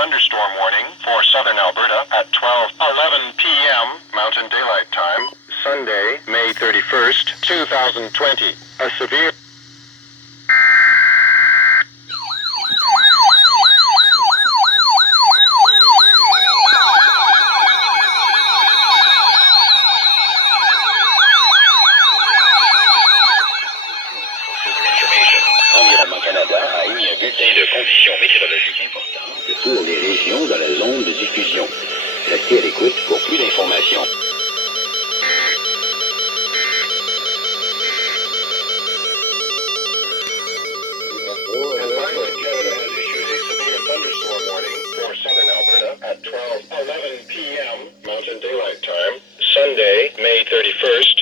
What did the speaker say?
thunderstorm warning for southern Alberta at 12:11 p.m. Mountain Daylight Time, Sunday, May 31st, 2020. A severe... Environnement Canada a émis un bulletin de conditions météorologiques importantes pour les régions dans la zone de diffusion. Restez à l'écoute pour plus d'informations. Environment Canada has issued a severe thunderstorm warning for southern Alberta at 12:11 p.m. Mountain Daylight Time, Sunday, May 31st,